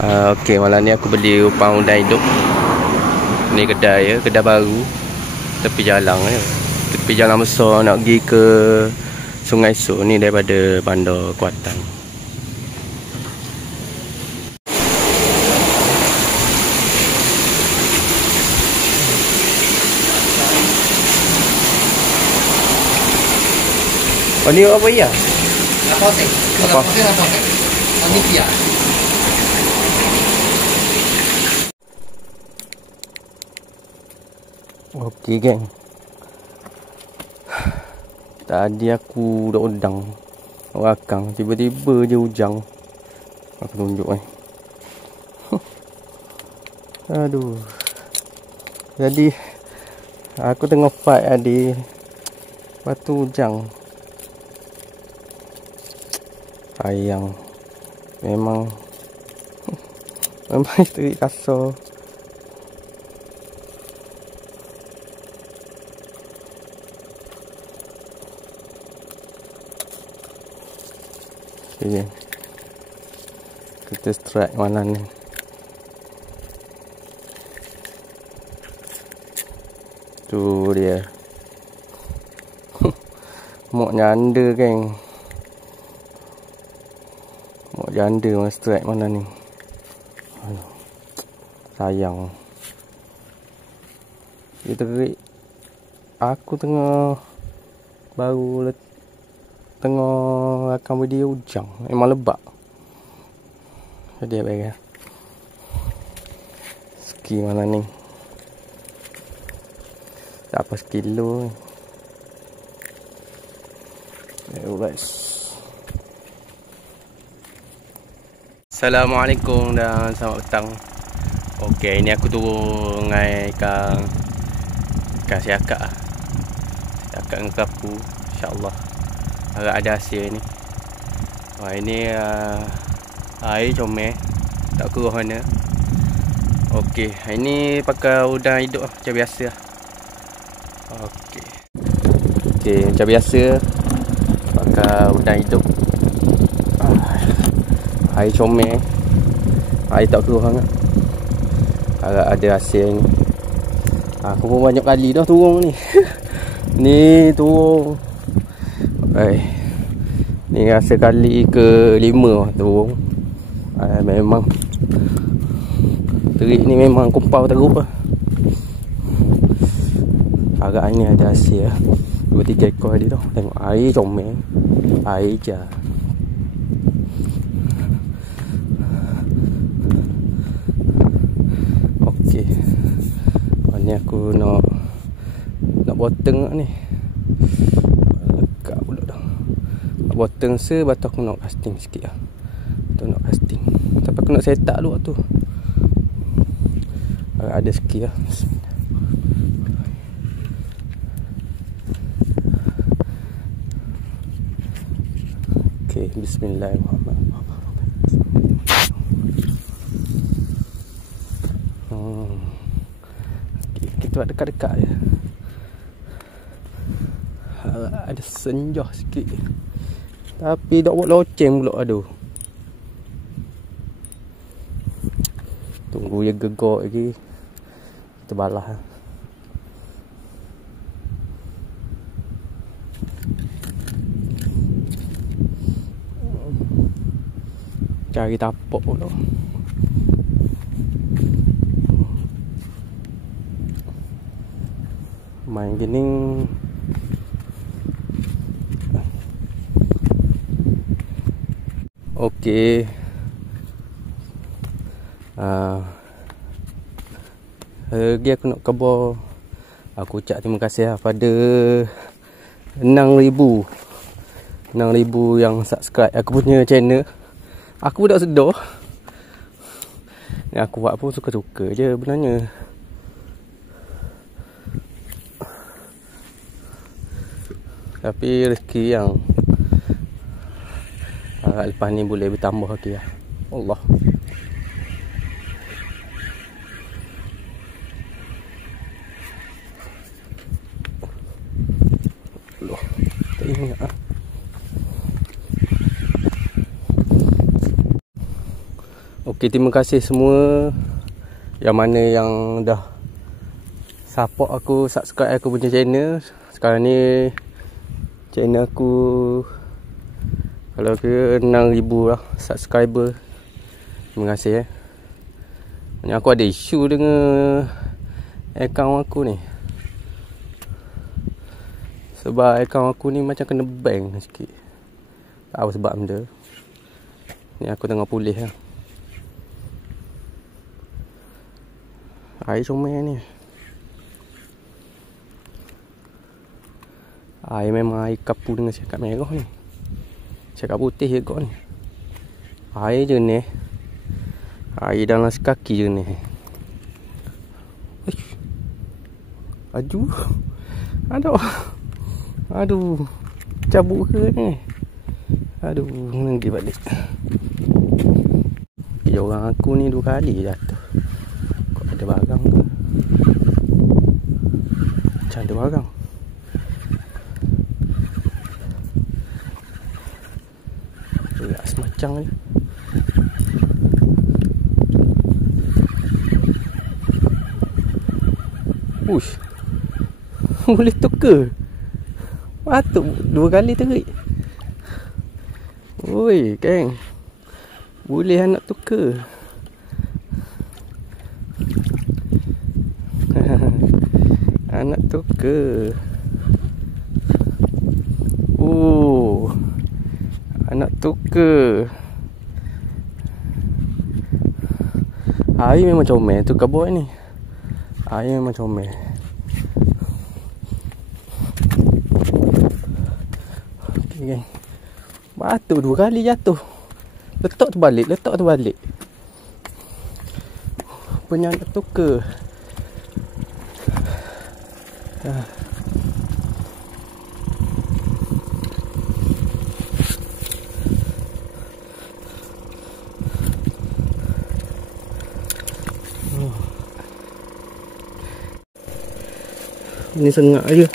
Okey, malam ni aku beli upang udang hidup. Ni kedai ya, kedai baru tepi jalan ya. Tepi jalan besar nak pergi ke Sungai So ni daripada Bandar Kuantan. Oh ni apa ya? Apa sih? Apa sih? Ini dia. Okey geng. Tadi aku dah udang rakang, tiba-tiba je hujang. Aku tunjuk Aduh. Jadi aku tengah fight tadi. Lepas tu hujang. Sayang. Memang isteri kasar. Okay. Kita strike mana ni? Tu dia. Mok nyanda geng. Mok janda mas strike mana ni? Aduh. Sayang. Dia terik. Aku tengah baru tengah rakam video hujang. Memang lebak. Jadi baik. Ski mana ni? Tak apa sekilo. Guys. Assalamualaikum dan selamat petang. Okey, ini aku turun ngai kang siakak. Siakak dengan kapu, insya-Allah. Agak ada hasil ni. Wah, ini air comel. Tak keruh mana. Okey, ini pakai udang hidup macam biasa. Okey. Okey, macam biasa pakai udang hidup. Air comel. Air tak keruh sangat. Agak ada hasil ni. Aku pun banyak kali dah turun ni. Ni turun. Ni rasa kali ke-5 turun. Memang terik ni memang kumpau teruk lah. Agak ni ada hasil lah. 2-3 ekor tadi tu. Tengok air comel. Air je. Okey. Ni aku nak potong ni. Lekat pula dah. Nak potong batu aku nak casting sikit lah. Tu nak casting. Tapi aku nak set up dulu tu. Ada sikit lah. Okey, bismillahirrahmanirrahim. Kita dekat-dekat je. Ada senjah sikit. Tapi tak buat loceng pula, aduh. Tunggu dia gegok lagi. Kita balas. Cari tapak pula. Main gini. Okey. Lagi aku nak khabar. Aku ucap terima kasih lah pada 6,000 yang subscribe aku punya channel. Aku tak sedar. Ni aku buat pun suka-suka je sebenarnya. Tapi rezeki yang lepas ni boleh bertambah lagi lah. Allah. Allah. Tak ingat lah. Okay, terima kasih semua yang mana yang dah support aku, subscribe aku punya channel. Sekarang ni channel aku kalau kira 6,000 lah subscriber. Terima kasih Aku ada isu dengan akaun aku ni. Sebab akaun aku ni macam kena ban sikit. Tak tahu sebab benda. Ni aku tengah pulih lah. Air comel ni. Air memang air kapu dengan cakap merah ni. Cakap putih je kot ni. Air je ni. Air dalam sekaki je ni. Aduh. Aduh. Cabut ke ni? Aduh, pergi balik. Orang aku ni 2 kali jatuh. Kok ada barang ke? Macam ada barang. Berat semacam ni. Ush. Boleh tukar. Patut 2 kali terik. Oi, geng. Boleh nak tukar. Anak tukar. Anak tukar. Air memang comel tu kabut ni. Air memang comel. Okay, geng. Batu 2 kali jatuh. Letak tu balik. Punya nak tukar. Ini sengak je.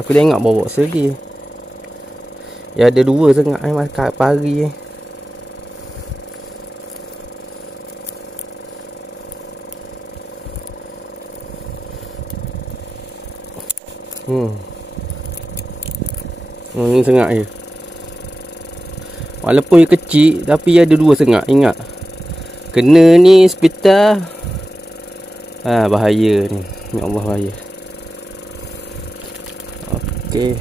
Aku tengok bawa lagi. Ya ada 2 sengak makan pagi . Ini sengak je. Walaupun dia kecil tapi ada 2 sengak, ingat. Kena ni hospital. Bahaya ni. Ya Allah, bahaya. Okey.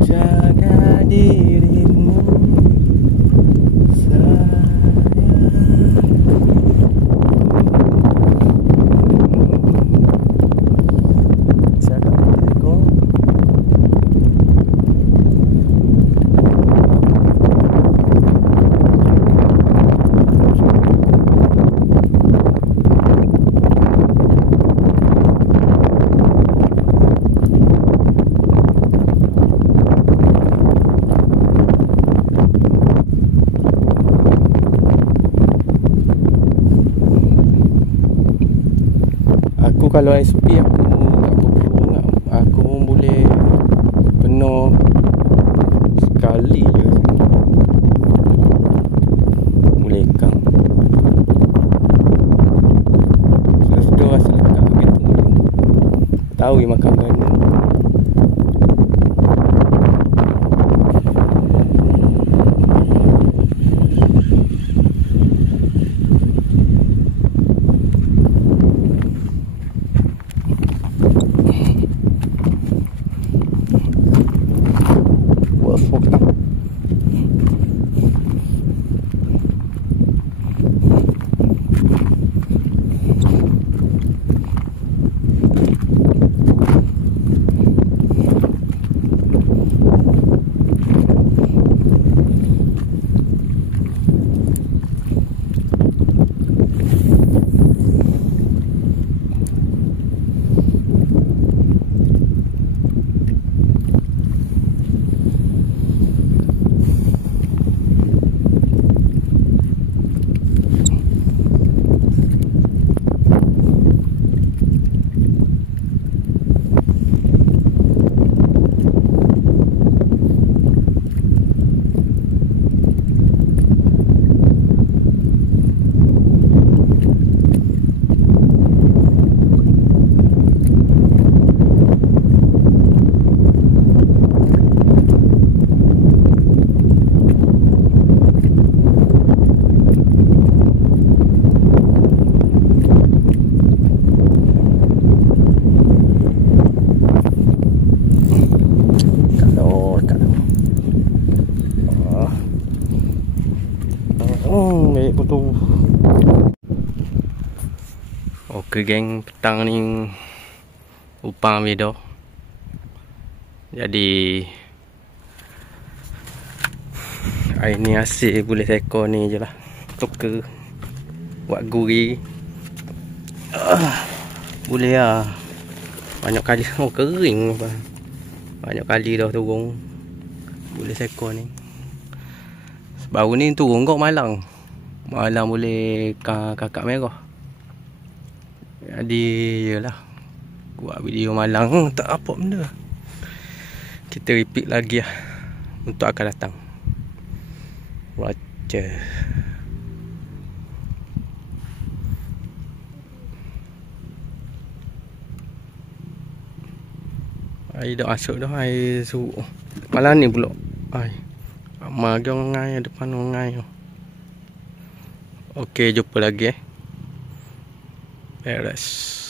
Jaga dirimu sayang. Jaga diriku. Kalau SP aku boleh penuh sekali je. Boleh kang. Sudah rasa letak begitu. Tahu makan mana. Baik pun tu. Okey geng, petang ni upang video. Jadi hari ni hasil boleh seekor ni je lah. Tuker buat guri. Boleh lah. Banyak kali kering. Banyak kali dah turun. Boleh seekor ni. Baru ni turun kau malang. Malang boleh kakak merah. Jadi yelah, buat video malang tak apa benda. Kita repeat lagi lah untuk akan datang. Roger. Air dah masuk dah, air suruh. Malam ni pula air mari orang ngai depan orang ngai. Okey, jumpa lagi beres.